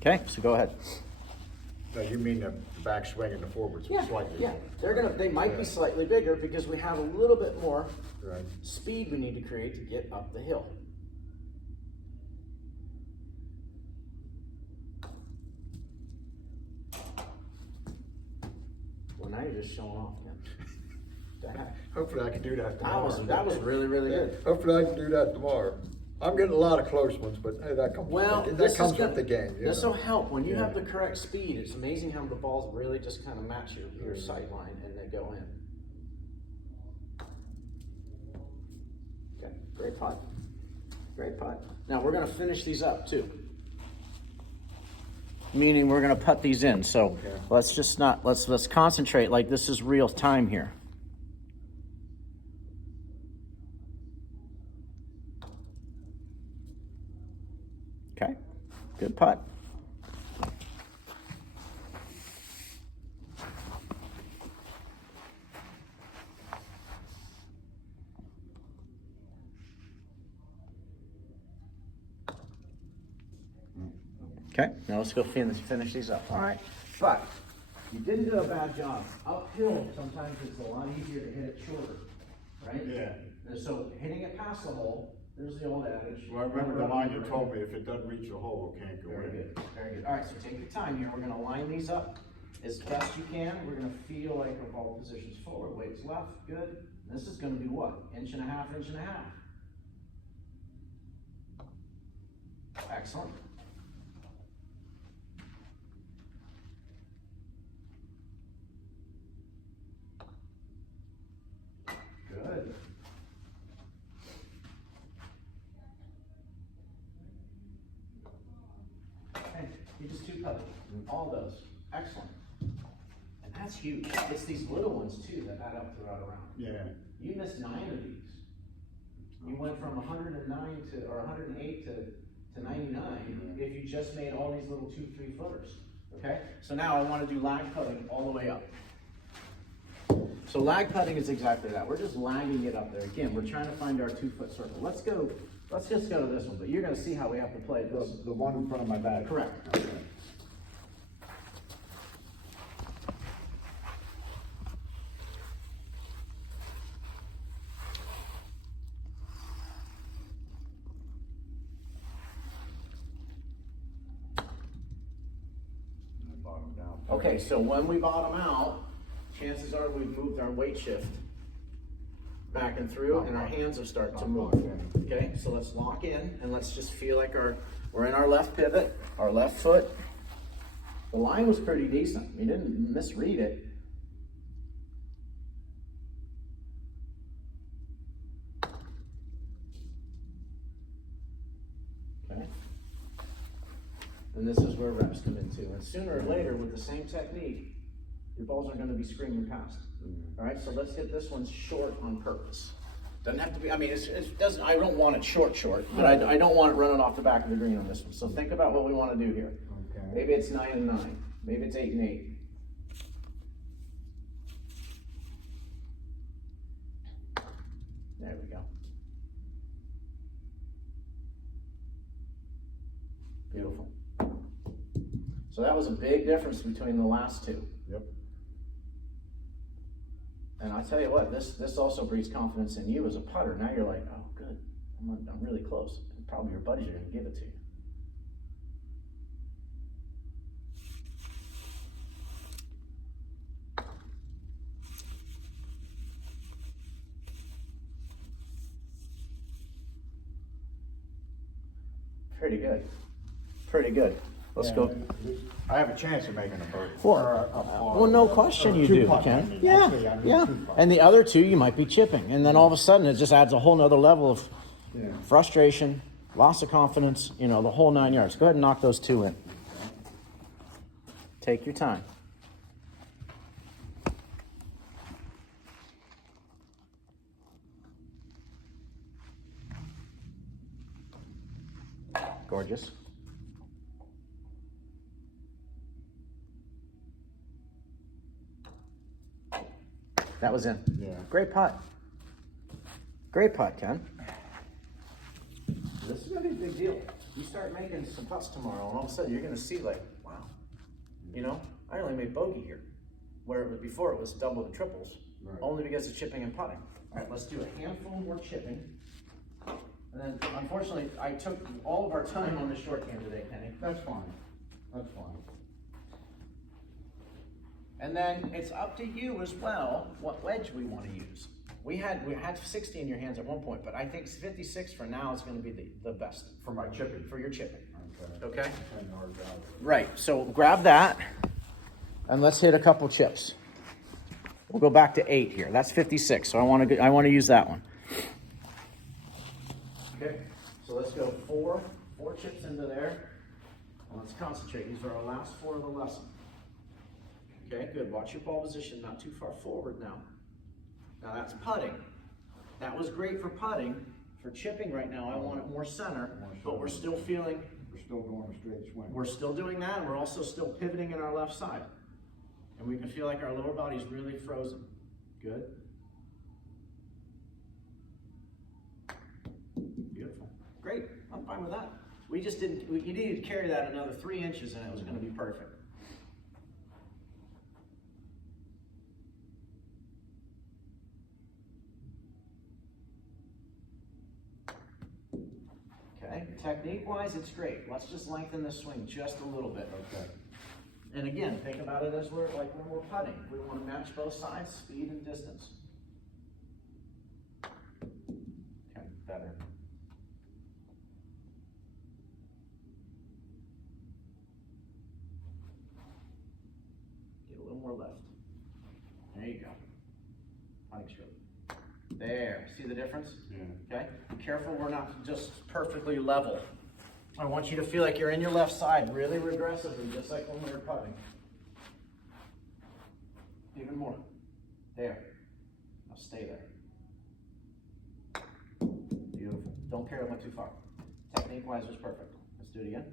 Okay, so go ahead. No, you mean the backswing and the forwards slightly? Yeah, they might be slightly bigger because we have a little bit more Right. speed we need to create to get up the hill. Well, now you're just showing off, man. Hopefully I can do that tomorrow. That was really, really good. Hopefully I can do that tomorrow. I'm getting a lot of close ones, but hey, that comes, with the game. This will help. When you have the correct speed, it's amazing how the balls really just kind of match your sight line and they go in. Okay, great putt. Great putt. Now we're gonna finish these up too. Meaning we're gonna putt these in. So let's just not, let's concentrate like this is real time here. Okay, good putt. Okay, now let's go finish these up. All right, but you didn't do a bad job. Uphill, sometimes it's a lot easier to hit it shorter, right? Yeah. And so hitting it past the hole, there's the old adage. Well, I remember the line you told me, if it doesn't reach the hole, it can't go Very in. good, very good. All right, so take your time here. We're gonna line these up as best you can. We're gonna feel like our ball position's forward, weights left, good. This is gonna be what? Inch and a half, inch and a half. Excellent. Good. Okay, you just two putted. All those. Excellent. And that's huge. It's these little ones too that add up throughout a round. Yeah. You missed 9 of these. You went from 109 to, or 108 to 99 if you just made all these little 2-3 footers. Okay? So now I want to do lag putting all the way up. So lag putting is exactly that. We're just lagging it up there. Again, we're trying to find our 2-foot circle. Let's just go to this one, but you're going to see how we have to play this. The one in front of my bag. Correct. Okay. Bottom down. Okay, so when we bottom out, chances are we've moved our weight shift back and through, and our hands have started to move. Okay, so let's lock in, and let's just feel like we're in our left pivot, our left foot. The line was pretty decent. You didn't misread it. Okay. And this is where reps come into. And sooner or later, with the same technique, your balls are going to be screaming past. All right, so let's get this one short on purpose. Doesn't have to be, I mean, it doesn't, I don't want it short, but I don't want it running off the back of the green on this one. So think about what we want to do here. Okay. Maybe it's 9 and 9. Maybe it's 8 and 8. There we go. Beautiful. So that was a big difference between the last two. Yep. And I tell you what, this also breeds confidence in you as a putter. Now you're like, oh, good, I'm really close. And probably your buddies are going to give it to you. Pretty good. Pretty good. Let's go. I have a chance of making a birdie. Well, no question you do, two-putt, Ken. I mean. Yeah, Actually, I mean yeah. two-putt. And the other two you might be chipping, and then all of a sudden it just adds a whole nother level of frustration, loss of confidence. You know, the whole 9 yards. Go ahead and knock those two in. Take your time. Gorgeous. That was in. Yeah. Great putt. Great putt, Ken. This is going to be a big deal. You start making some putts tomorrow, and all of a sudden you're gonna see like, wow, you know, I only made bogey here, where it was before it was double and triples, Right. only because of chipping and putting. All right, let's do a handful more chipping. And then, unfortunately, I took all of our time on the shorthand today, Kenny. That's fine, that's fine. And then it's up to you as well what wedge we want to use. We had 60 in your hands at one point, but I think 56 for now is going to be the best For my chipping. for your chipping. Okay. Okay? 10 yards out. Right. So grab that, and let's hit a couple chips. We'll go back to 8 here. That's 56. So I want to use that one. Okay. So let's go four chips into there. And let's concentrate. These are our last 4 of the lesson. Okay, good. Watch your ball position, not too far forward now. Now that's putting. That was great for putting. For chipping right now, I want it more center, but we're still feeling, We're still going a straight swing. we're still doing that, and we're also still pivoting in our left side. And we can feel like our lower body's really frozen. Good. Beautiful. Great. I'm fine with that. We just didn't, you needed to carry that another 3 inches and it was going to be perfect. Okay, technique-wise, it's great. Let's just lengthen the swing just a little bit. Okay. And again, think about it as we're like when we're putting. We want to match both sides, speed and distance. Okay, better. Get a little more left. There you go. Putting stroke. There. See the difference? Yeah. Okay? Be careful we're not just perfectly level. I want you to feel like you're in your left side really regressively, just like when we were putting. Even more. There. Now stay there. Beautiful. Don't carry it went too far. Technique-wise was perfect. Let's do it again.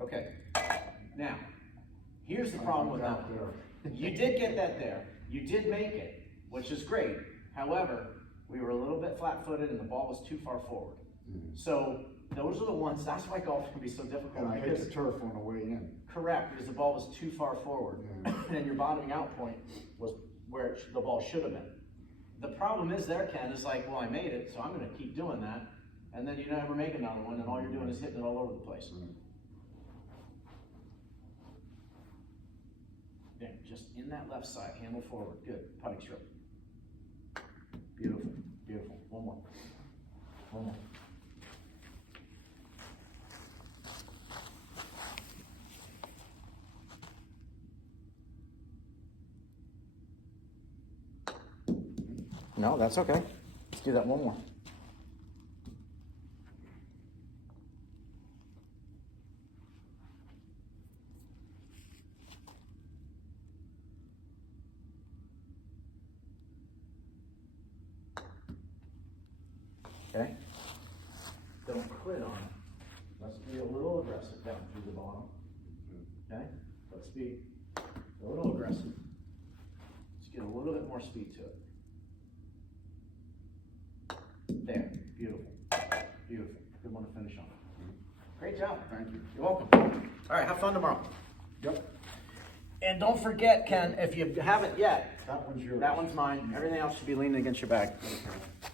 Okay. Now, here's the problem with that. You did get that there. You did make it, which is great. However, we were a little bit flat-footed and the ball was too far forward. So those are the ones, that's why golf can be so difficult. And I hit the turf on the way in. Correct, because the ball was too far forward. And your bottoming out point was where the ball should have been. The problem is there, Ken, is like, well, I made it, so I'm going to keep doing that. And then you never make another one, and all you're doing is hitting it all over the place. Yeah, just in that left side, handle forward. Good. Putting stroke. Beautiful. Beautiful. One more. One more. No, that's okay. Let's do that one more. Okay? Don't quit on it. Let's be a little aggressive down through the bottom. Okay? Let's be a little aggressive. Let's get a little bit more speed to it. There. Beautiful. Beautiful. Good one to finish on. Great job. Thank you. You're welcome. All right, have fun tomorrow. Yep. And don't forget, Ken, if you haven't yet, That one's yours. that one's mine. Everything else should be leaning against your bag. Okay.